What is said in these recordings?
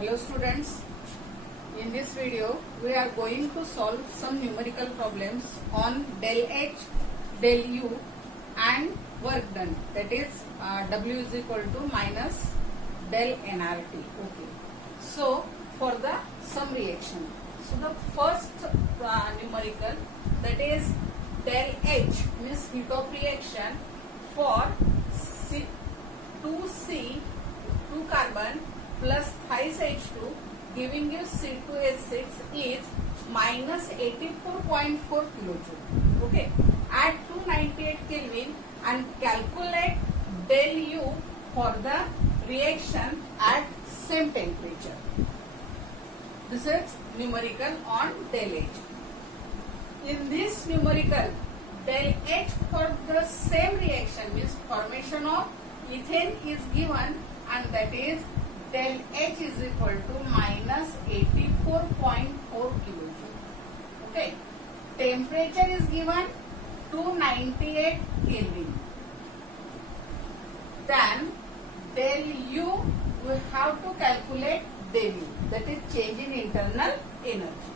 Hello students, in this video we are going to solve some numerical problems on del H, del U and work done, that is W is equal to minus del nRT. Okay. So for the sum reaction, so the first numerical, that is del H means heat of reaction for 2C 2 carbon plus thrice H2 giving you C2H6 is minus 84.4 kilojoule. Okay, at 298 Kelvin and calculate del U for the reaction at same temperature. This is numerical on del H. In this numerical, del H for the same reaction means formation of ethane is given, and that is del H is equal to minus 84.4 kilojoule. Okay. Temperature is given 298 Kelvin. Then del U we have to calculate del U, that is change in internal energy.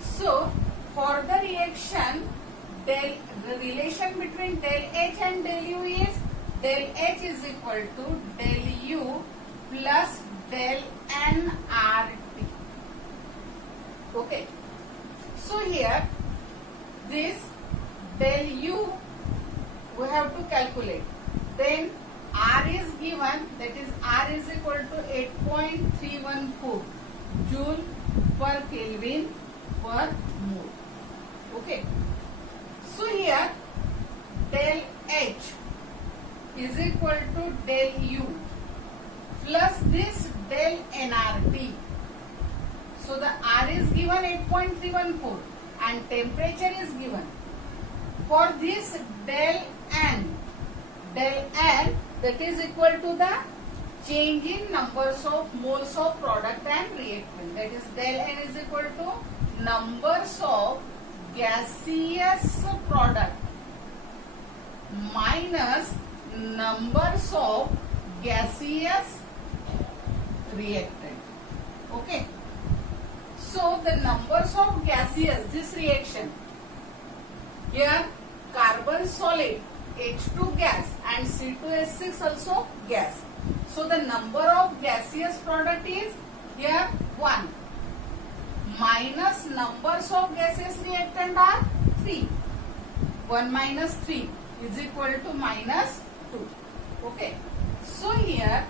So for the reaction, the relation between del H and del U is del H is equal to del U plus del nRT. Okay. So here this del U we have to calculate. Then R is given, that is R is equal to 8.314 joule per Kelvin per mole. Okay. So here del H is equal to del U plus this del nRT. So the R is given 8.314 and temperature is given. For this del N that is equal to the change in numbers of moles of product and reactant. That is del N is equal to numbers of gaseous product minus numbers of gaseous reactant. Okay. So the numbers of gaseous, this reaction, here carbon solid, H2 gas and C2H6 also gas. So the number of gaseous product is here 1 minus numbers of gaseous reactant are 3. 1 minus 3 is equal to minus 2. Okay. So here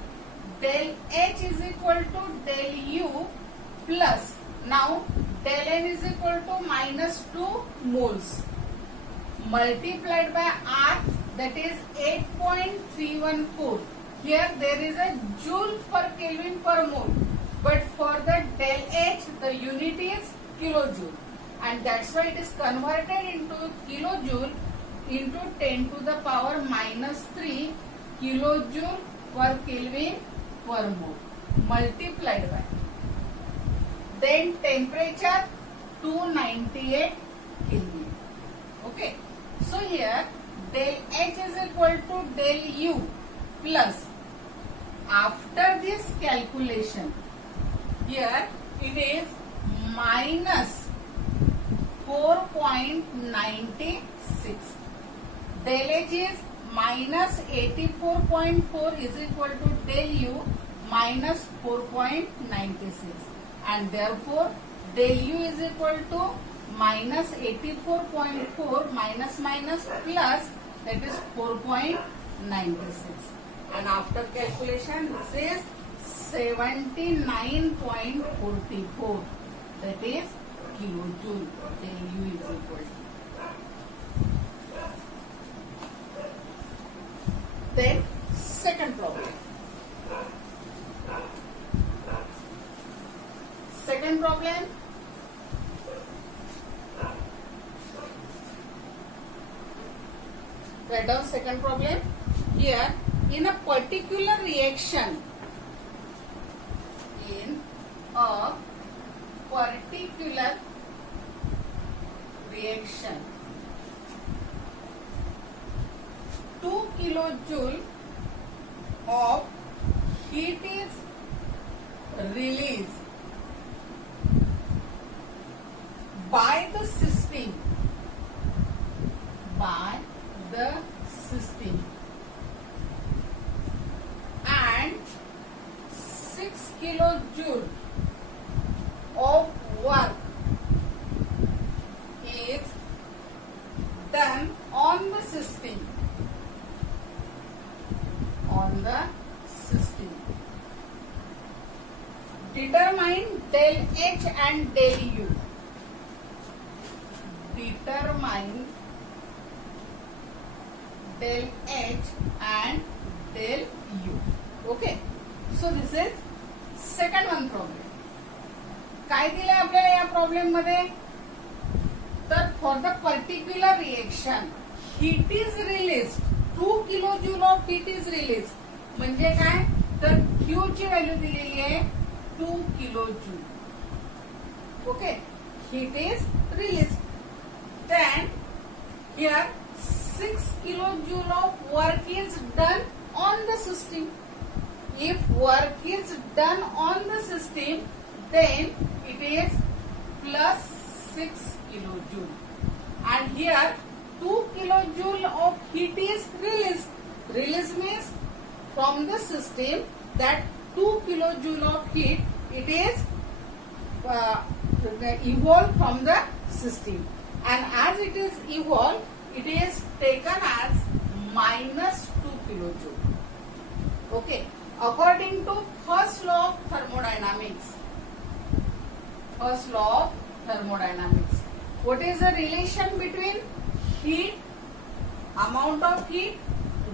del H is equal to del U plus, now del N is equal to minus 2 moles multiplied by R, that is 8.314. Here there is a joule per Kelvin per mole, but for the del H the unit is kilojoule, and that's why it is converted into kilojoule into 10 to the power minus 3 kilojoule per Kelvin per mole multiplied by, then temperature 298 Kelvin. Okay. So here del H is equal to del U plus, after this calculation, here it is minus 4.96. Del H is minus 84.4 is equal to del U minus 4.96, and therefore del U is equal to minus 84.4 minus minus plus, that is 4.96, and after calculation this is 79.44, that is kilojoule. Del U is equal to. Then second problem. Second problem, write down second problem. Here in a particular reaction, in a particular reaction, 2 kilojoule of heat is released by the system and 6 kilojoule of work is done on the system. Determine del H and del U. Determine del H and del U. Okay. So this is second one problem. काय दिले आपल्याला या problem मध्ये? तर for the particular reaction heat is release 2 kilojoule of heat is release. म्हणजे काय? तर Q ची व्हॅल्यू दिलेली आहे 2 kilojule. Okay, heat is released. Then here 6 kilojoule of work is done on the system. If work is done on the system, then it is plus 6 kilojoule. And here 2 kilojoule of heat is released. Release means from the system that 2 kilojoule of heat, it is evolved from the system, and as it is evolved, it is taken as minus 2 kilojoule. Okay, according to first law of thermodynamics. First law of thermodynamics. What is the relation between heat, amount of heat,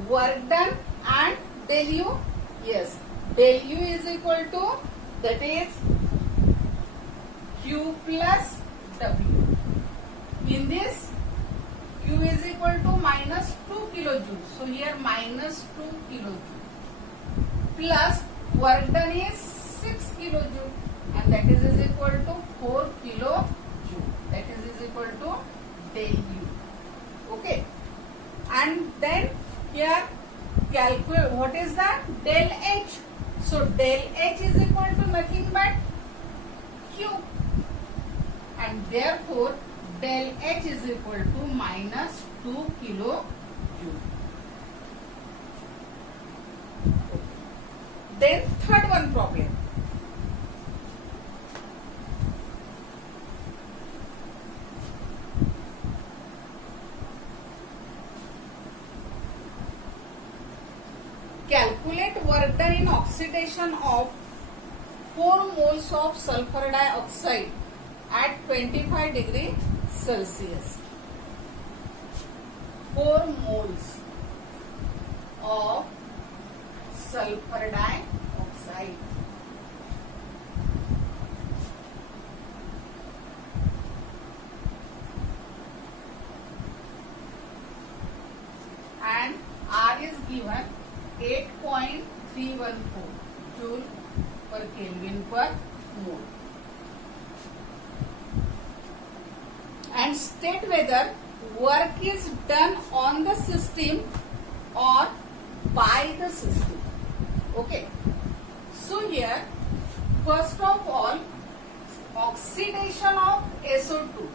work done, and del U? Yes. Del U is equal to, that is Q plus W. In this, Q is equal to minus 2 kilojoule. So here minus 2 kilojoule plus work done is 6 kilojoule, and that is equal to 4 kilojoule. That is equal to del U. Okay. And then here calculate what is that? Del H. So del H is equal to nothing but Q, and therefore del H is equal to minus 2 kilojoule. Then third one problem. Calculate work done in oxidation of 4 moles of sulfur dioxide at 25 degrees Celsius. 4 moles of sulfur dioxide. And R is given 8.314 joule per Kelvin per mole. And state whether work is done on the system or by the system. Okay. So here, first of all, oxidation of SO2.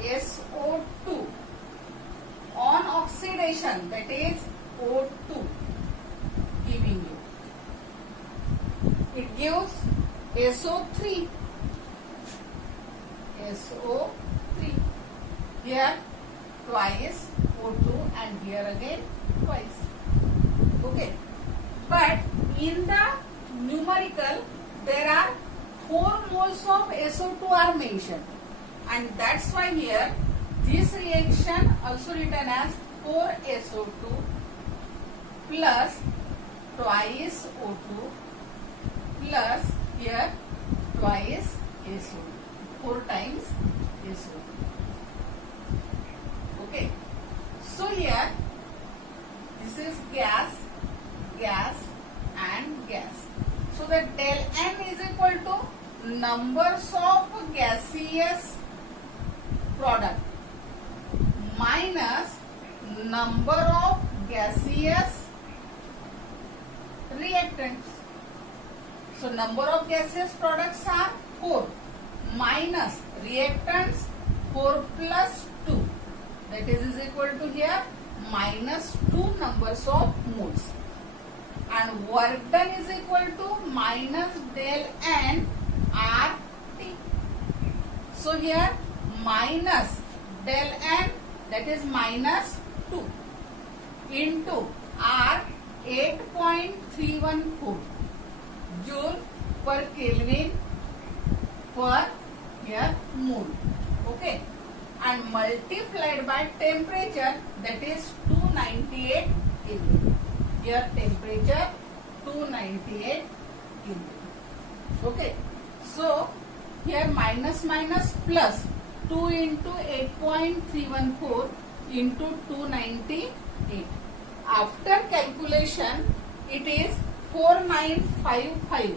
SO2 on oxidation, that is O2. Giving you, it gives SO3. SO3 here twice O2, and here again twice. Okay, but in the numerical there are 4 moles of SO2 are mentioned, and that's why here this reaction also written as 4SO2 plus twice O2 plus here twice SO2, 4 times SO2. Okay, so here this is gas, gas and gas. So the del M is equal to numbers of gaseous product minus number of gaseous reactants. So number of gaseous products are 4 minus reactants 4 plus 2. That is equal to here minus 2 numbers of moles. And work done is equal to minus del N RT. So here minus del N, that is minus 2 into R 8.314 joule per Kelvin per here mole. Okay, and multiplied by temperature, that is 298 Kelvin. Here temperature 298 Kelvin. Okay, so here minus minus plus 2 into 8.314 into 298. After calculation, it is 4955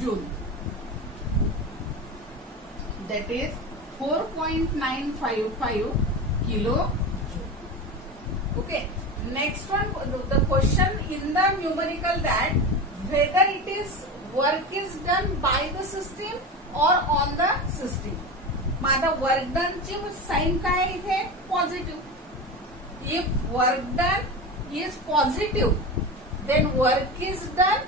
joule. That is 4.955 kilo joule. Okay. Next one, the question in the numerical that whether it is work is done by the system or on the system. माझा work done ची sign काय आहे इथे positive. If work done is positive, then work is done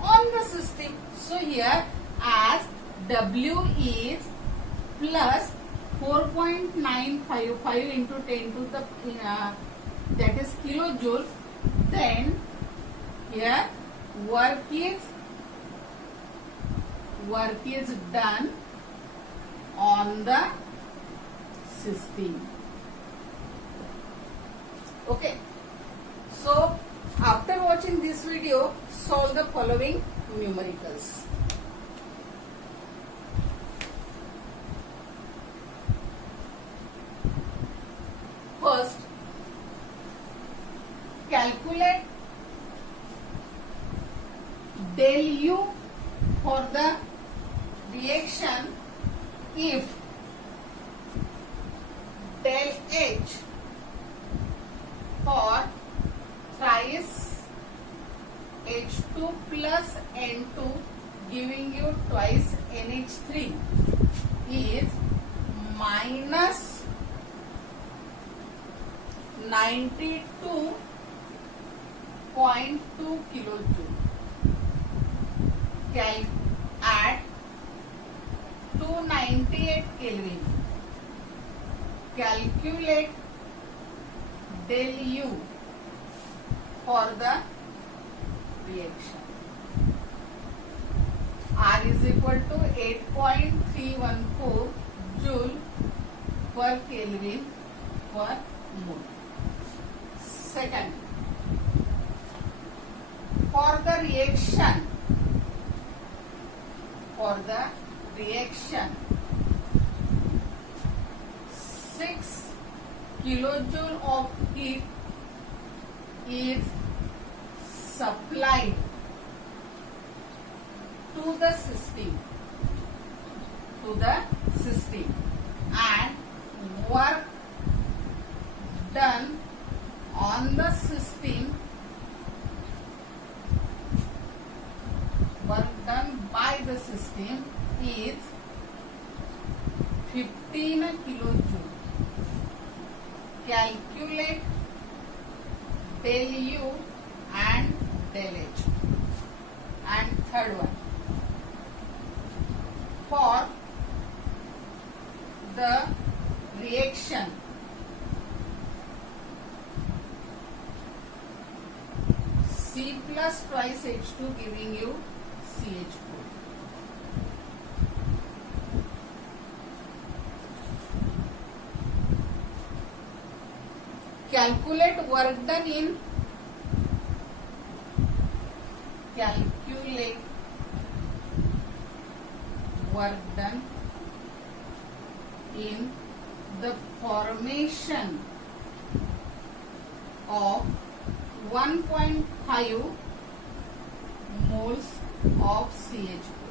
on the system. So here as W is plus 4.955 into 10 to the that is kilojoule, then here work is done on the system. Okay, so after watching this video, solve the following numericals. First, calculate del U for the reaction if del H for thrice H2 plus N2 giving you twice NH3 is minus 92.2 kilojoule. At 298 Kelvin, calculate del U for the reaction. R is equal to 8.314 joule per Kelvin per mole. Second, for the reaction 6 kilojoule of heat is supplied to the system and work done on the system, work done by the system is 15 kilojoule. Calculate del U and del H. And third one, for the reaction C plus twice H2 giving you CH4. Calculate work done in the formation of 1.5 moles of CH4.